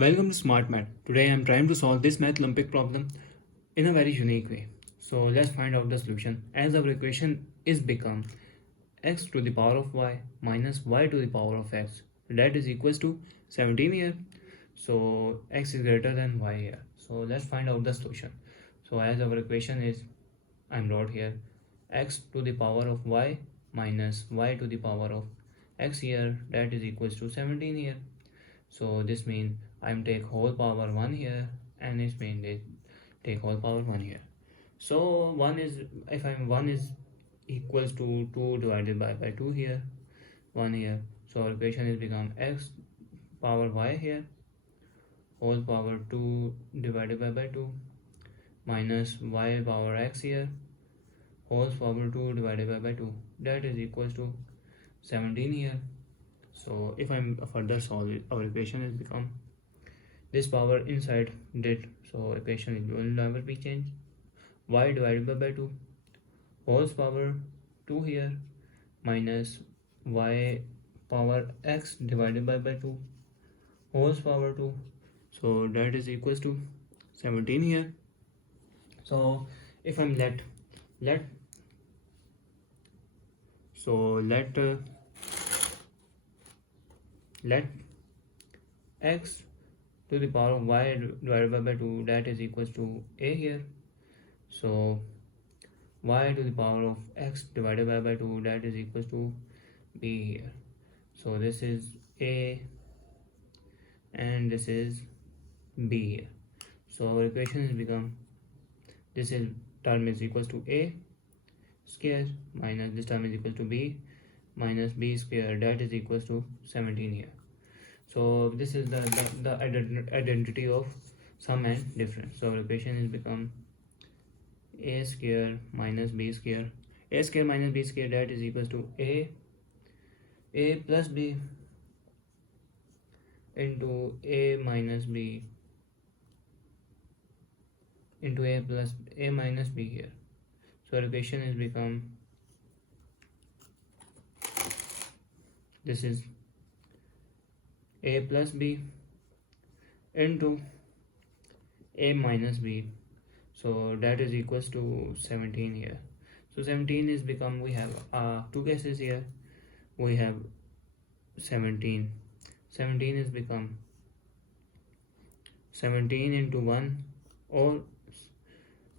Welcome to Smart Math. Today I am trying to solve this Math Olympic problem in a very unique way. So let's find out the solution. As our equation is become x to the power of y minus y to the power of x, that is equals to 17 here. So x is greater than y here. So let's find out the solution. So as our equation is, I'm wrote here x to the power of y minus y to the power of x here, that is equals to 17 here. So this means I'm take whole power 1 here, and this means they take whole power 1 here. So 1 is, if I'm 1 is equals to 2 divided by 2 here, 1 here. So our equation is become x power y here, whole power 2 divided by 2 minus y power x here, whole power 2 divided by 2, that is equals to 17 here. So if I'm further solve it, our equation is become this power inside did, so equation will never be changed. Y divided by 2 whole power 2 here minus y power x divided by 2 whole power 2, so that is equals to 17 here. So if I'm let x to the power of y divided by 2, that is equals to a here. So y to the power of x divided by 2, that is equals to b here. So this is a and this is b here. So our equation is become, this is term is equals to a square minus this term is equal to b minus b square, that is equals to 17 here. So this is the identity of sum and difference. So our equation is become a square minus b square, a square minus b square, that is equals to a plus b into a minus b into a plus a minus b here. So our equation is become, this is a plus b into a minus b, so that is equals to 17 here. So 17 is become, we have two cases here, we have 17 is become 17 into 1 or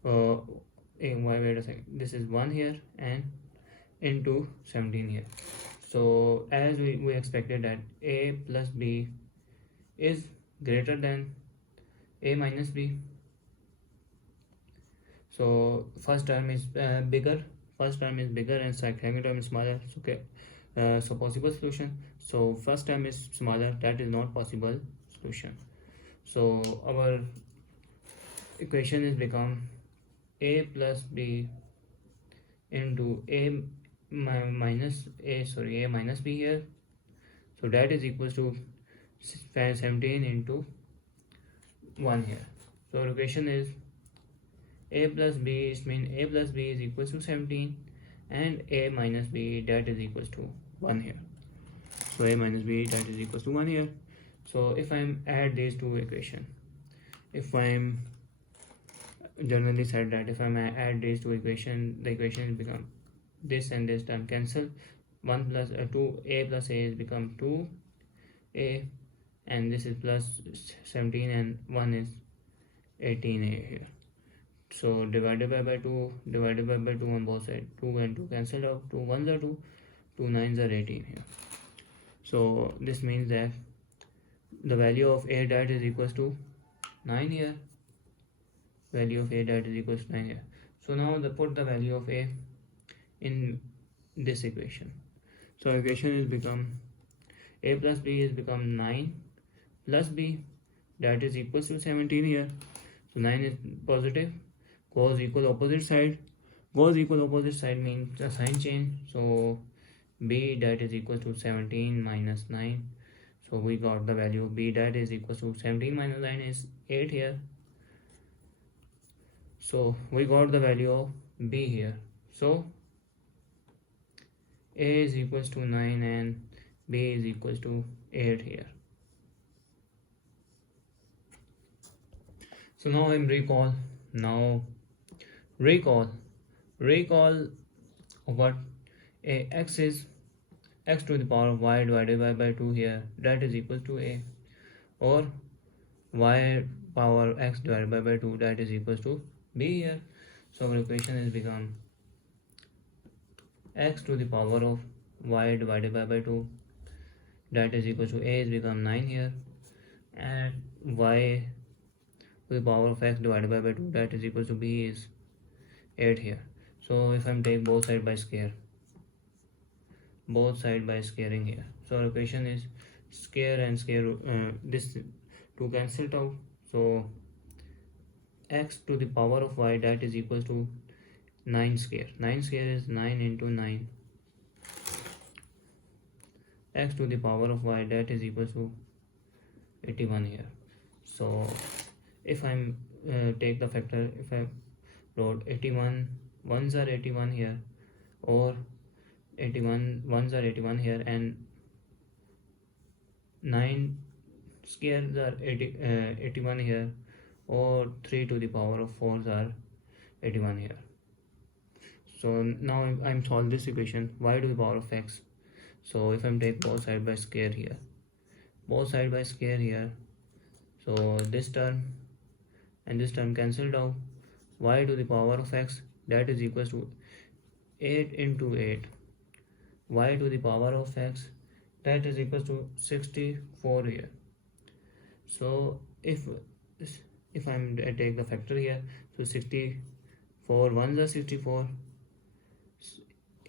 wait a second, this is 1 here and into 17 here. So as we expected that a plus b is greater than a minus b, so first term is bigger and second term is smaller. Okay, so possible solution, so first term is smaller, that is not possible solution. So our equation is become a plus b into a minus b here, so that is equals to 17 into 1 here. So our equation is a plus b, it means a plus b is equals to 17 and a minus b, that is equals to 1 here. So a minus b, that is equals to 1 here. So if I'm add these two equation, if I'm generally said that if I add these two equation, the equation become this and this term cancel, 1 plus 2 a plus a is become 2a, and this is plus 17 and 1 is 18a here. So divided by 2 on both sides, 2 and 2 cancelled out, 2 1s are 2, 2 9s are 18 here. So this means that the value of a that is equals to 9 here, value of a that is equals to 9 here. So now put the value of a in this equation. So equation is become a plus b is become 9 plus b, that is equals to 17 here. So 9 is positive, goes equal opposite side means the sign change. So b that is equals to 17 minus 9, so we got the value of b that is equals to 17 minus 9 is 8 here. So we got the value of b here. So a is equals to 9 and b is equals to 8 here. So now I'm recall recall of what a x is x to the power of y divided by 2 here, that is equal to a, or y power x divided by 2, that is equal to b here. So our equation is become x to the power of y divided by 2, that is equal to a is become 9 here, and y to the power of x divided by 2, that is equal to b is 8 here. So if I'm take both side by scaling here, so our equation is square and square this two cancelled out, so x to the power of y, that is equal to 9 square. 9 square is 9 into 9, x to the power of y, that is equal to 81 here. So if I'm take the factor, if I wrote 81 ones are 81 here, or 81 ones are 81 here, and 9 squares are 81 here, or 3 to the power of 4s are 81 here. So now I'm solve this equation, y to the power of x. So if I'm take both side by square here, so this term and this term cancelled out, y to the power of x, that is equals to 8 into 8, y to the power of x, that is equals to 64 here. So if I'm take the factor here, so 64 ones are 64,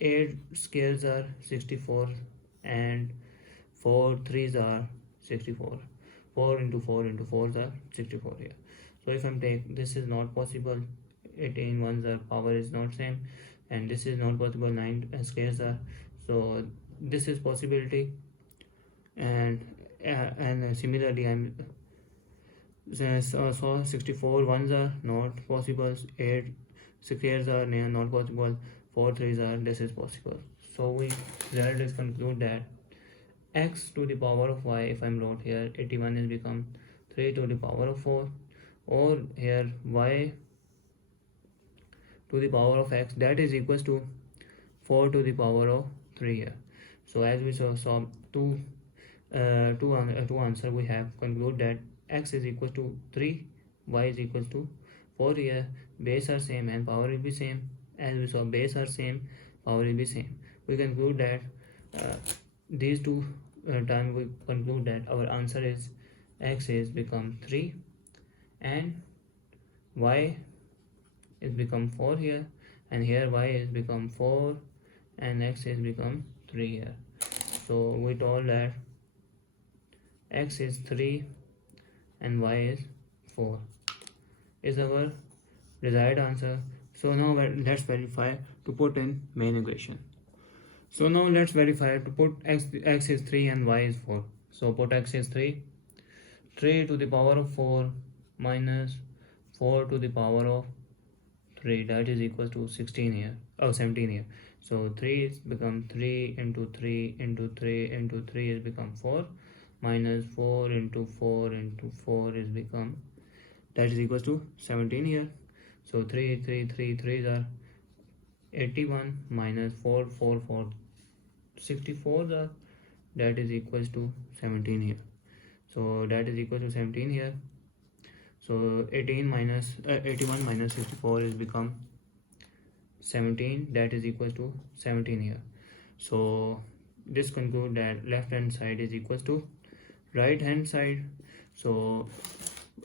8 squares are 64, and 4 threes are 64, 4 into 4 into 4s are 64 here. So if I'm take, this is not possible, 18 ones are power is not same, and this is not possible, 9 squares are, so this is possibility, and similarly I'm so 64 ones are not possible, 8 squares are not possible, 4 threes are, this is possible. So we result is conclude that x to the power of y, if I'm wrote here 81 is become 3 to the power of 4, or here y to the power of x, that is equals to 4 to the power of 3 here. So as we saw two answer, we have conclude that x is equal to 3, y is equal to 4 here, base are same and power will be same. As we saw, base are same, power will be same. We conclude that these two terms, we conclude that our answer is x is become 3 and y is become 4 here, and here y is become 4 and x is become 3 here. So we told that x is 3 and y is 4 is our desired answer. So now let's verify to put in main equation. So now let's verify to put x is 3 and y is 4. So put x is 3 to the power of 4 minus 4 to the power of 3, that is equal to 16 here, 17 here. So 3 is become 3 into 3 into 3 into 3 is become 4, minus 4 into 4 into 4 is become, that is equal to 17 here. So 3 are 81 minus 4 64 are, that is equals to 17 here. So that is equal to 17 here. So 81 minus 64 is become 17, that is equals to 17 here. So this conclude that left hand side is equals to right hand side. So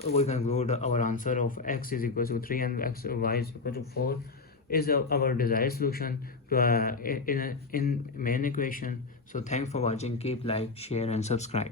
we conclude our answer of x is equal to 3 and y is equal to 4 is our desired solution to in main equation. So thanks for watching. Keep like, share and subscribe.